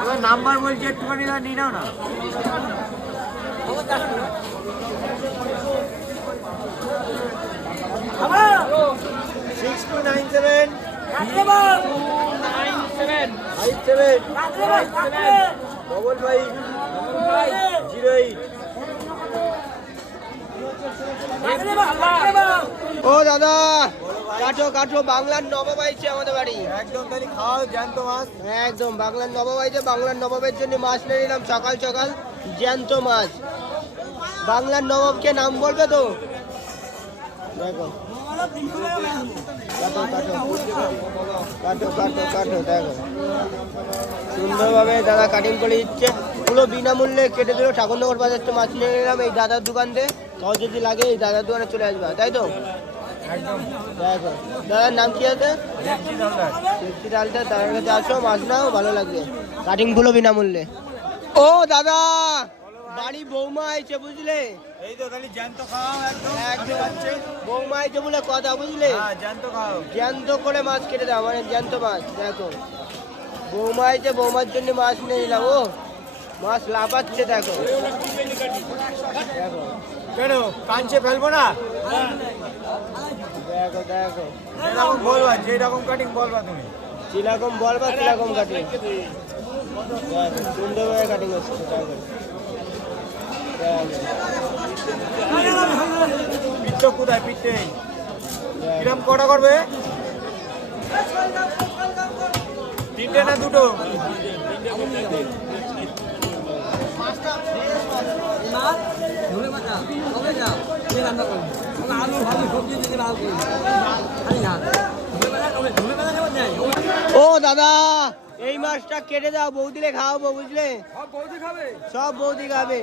আমার নাম্বার বলছি একটুখানি না নিয়ে নাও না। Six two nine seven five seven double five zero eight ও দাদা কাটো কাটো বাংলার নবাব আইছে আমাদের বাড়ি। একদম তাহলে খাও জ্যান্ত মাছ। একদম বাংলার নবাব আইছে বাংলার নবাবের জন্য মাছ নিয়ে নিলাম সকাল সকাল জ্যান্ত মাছ। বাংলার নবাবকে নাম বলবে তো? দেখো। কাটো কাটো কাটো কাটো কাটো দেখো। সুন্দরভাবে দাদা কাটিং করে দিচ্ছে। পুরো বিনামূল্যে কেটে দিল ঠাকুরনগর বাজার থেকে মাছ নিয়ে নিলাম এই দাদার দোকান থেকে যদি লাগে এই দাদার দোকানে চলে আসবে তাই তো? দাদার নাম কি আছে? দেখছি দাদা দাদার কাছে আসো মাছ নাও ভালো লাগবে। কাটিং ফুলও বিনামূল্যে। ও দাদা! বাড়ি বৌমা আইছে বুঝলে? এই তো তাহলে জ্যান্ত খাও একদম। একদম বৌমা আইছে বলে কথা বুঝলে? হ্যাঁ জ্যান্ত খাও জ্যান্ত করে মাছ কেটে দাও মানে জ্যান্ত মাছ দেখো। বৌমা আইছে বৌমার জন্য মাছ নিয়ে নিলাম ও। মাছ লাফাচ্ছে দেখো। দেখো কেন কাঞ্চে ফেলব না? দেখো দেখো। যেরকম বলবা যেরকম কাটিং বলবা তুমি। যেরকম বলবা সেরকম কাটিং সুন্দরভাবে কাটিং হচ্ছে দেখো। কোথায় দেখো। কিরম কটা করবে? তিনটে না দুটো? ও দাদা এই মাছটা কেটে দাও বৌদিলে খাওয়াবো বুঝলে? সব বৌদি খাবে? সব বৌদি খাবে।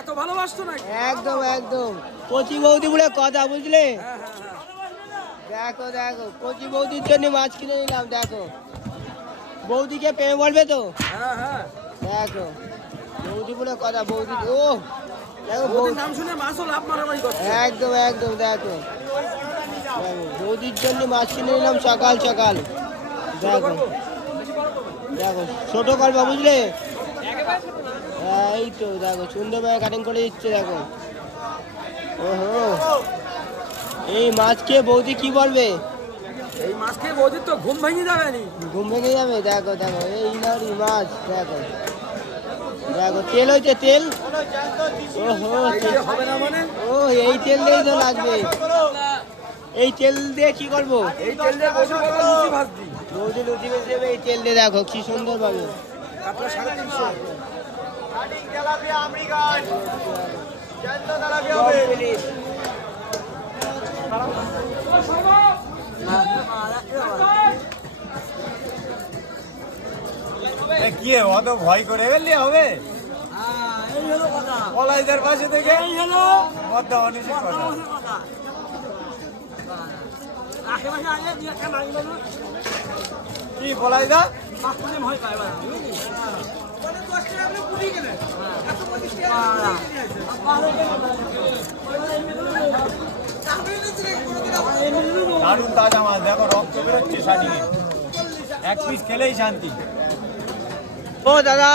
এত ভালোবাসতো নাকি? একদম একদম। কচি বৌদি বলে কথা বুঝলে? হ্যাঁ হ্যাঁ হ্যাঁ। দেখো দেখো কচি বৌদির জন্য মাছ কিনে নিলাম দেখো। বৌদিকে পেয়ে বলবে তো? হ্যাঁ হ্যাঁ। দেখো। বৌদি বলে কথা বৌদি ও দেখো নাম শুনে মাছও লাভ মারামারি করছে। একদম একদম দেখো। বৌদির জন্য মাছ কিনে নিলাম সকাল সকাল। দেখো দেখো ছোট করবা বুঝলে? এই তো দেখো সুন্দরভাবে কাটিং করে দিচ্ছে দেখো। ওহো। এই মাছ খেয়ে বৌদি কি বলবে? এই মাছ খেয়ে বৌদির তো ঘুম ভেঙে যাবে ঘুম ভেঙে যাবে দেখো দেখো এই নারি মাছ দেখো। দেখো তেল হয়েছে তেল। ওহো ও এই তেল দিয়েই তো লাগবে। এই তেল দিয়ে কি করব? এই তেল দিয়ে বসে লুচি বেশি দেবে এই তেল দিয়ে দেখো কি সুন্দর পাবে কাতলা কি অত ভয় করে গেলি হবে? পলাইদার পাশে থেকে? মধ্যে অনিশ্চিত কথা। কি পলাইদা? দারুণ তাজা মাছ দেখো রক্ত বেরোচ্ছে শাটিকে এক পিস খেলেই শান্তি। ও দাদা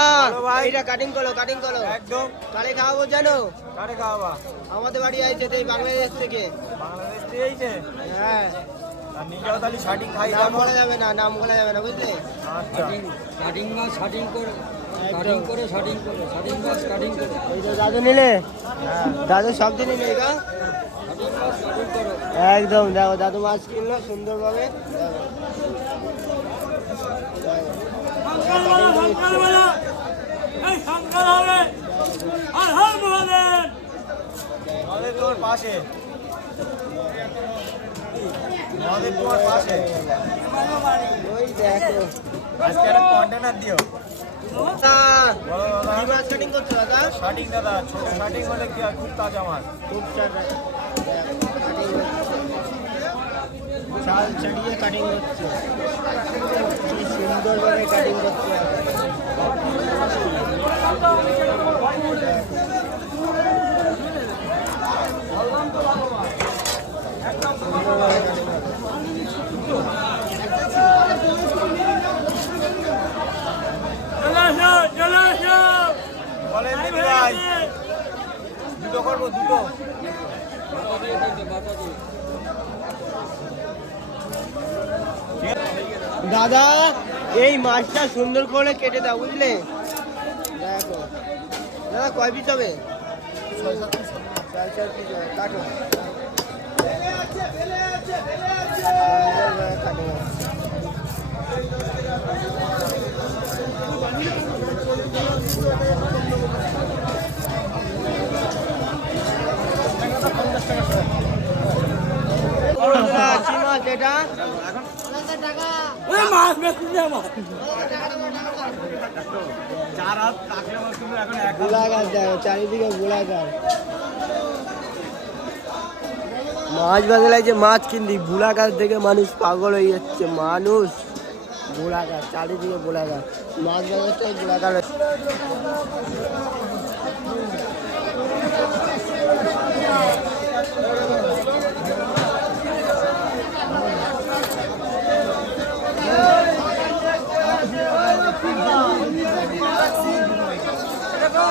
ভাই। এইটা কাটিং করো কাটিং করো। একদম। কালে খাওয়াবো জানো? কারে খাওয়াবা? আমাদের বাড়ি আইছে এই বাংলাদেশ থেকে। বাংলাদেশ থেকে এইছে হ্যাঁ। নিজেও তাহলে শাটিং খাই নাম বলা যাবে না নাম বলা যাবে না বুঝলে? আচ্ছা। মাছ করে। করে করে মাছ করে। এই দাদু নিলে? হ্যাঁ। দাদু সব দিনই নেই গা? করে। একদম দেখো দাদু মাছ কিনলো সুন্দরভাবে। আমাদের তোমার পাশে পাশে একটা কন্টেনার দিও শাটিং দাদা ছোট শাটিং হলে কি খুব তাজা মাছ খুব চাল চালিয়ে কাটিং করছে কি সুন্দরভাবে কাটিং করছে দুটো করব দুটো। দাদা এই মাছটা সুন্দর করে কেটে দাও বুঝলে? দেখো। দাদা কয় পিস হবে? কাটো সুন্দর করে কাটো। দাদা, কি মাছ এটা চার হাত কাকলে মাছ কিন্তু এখন মাছ বাজারে যে মাছ কিনতি মানুষ পাগল হয়ে যাচ্ছে, মানুষ। গোলাঘাট চারিদিকে গোলাঘাট মাছ বাজারটা গোলাঘাট দুই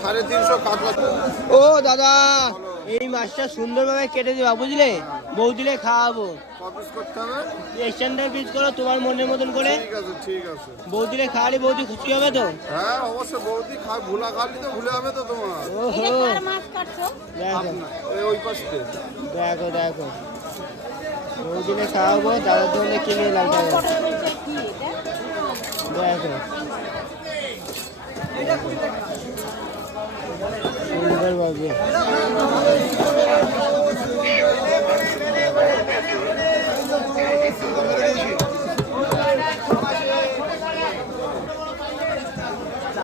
সাড়ে তিনশো কাতলা ও দাদা এই মাছটা সুন্দরভাবে কেটে দেবা বুঝলে? বৌদিলে খাওয়াবো। করতে পিস করো তোমার মনের মতন করে। ঠিক আছে ঠিক আছে। বৌদিলে খাওয়ালে বৌদি খুশি হবে তো? হ্যাঁ অবশ্যই বৌদি খা ভুলা খালি তো ভুলে হবে তো তোমার। ওহো। মাছ কাটছো? দেখো। ওই পাশে। দেখো দেখো। বৌদিলে খাওয়াবো দাদার জন্য কিনে এলাম দেখো। দেখো। Gracias.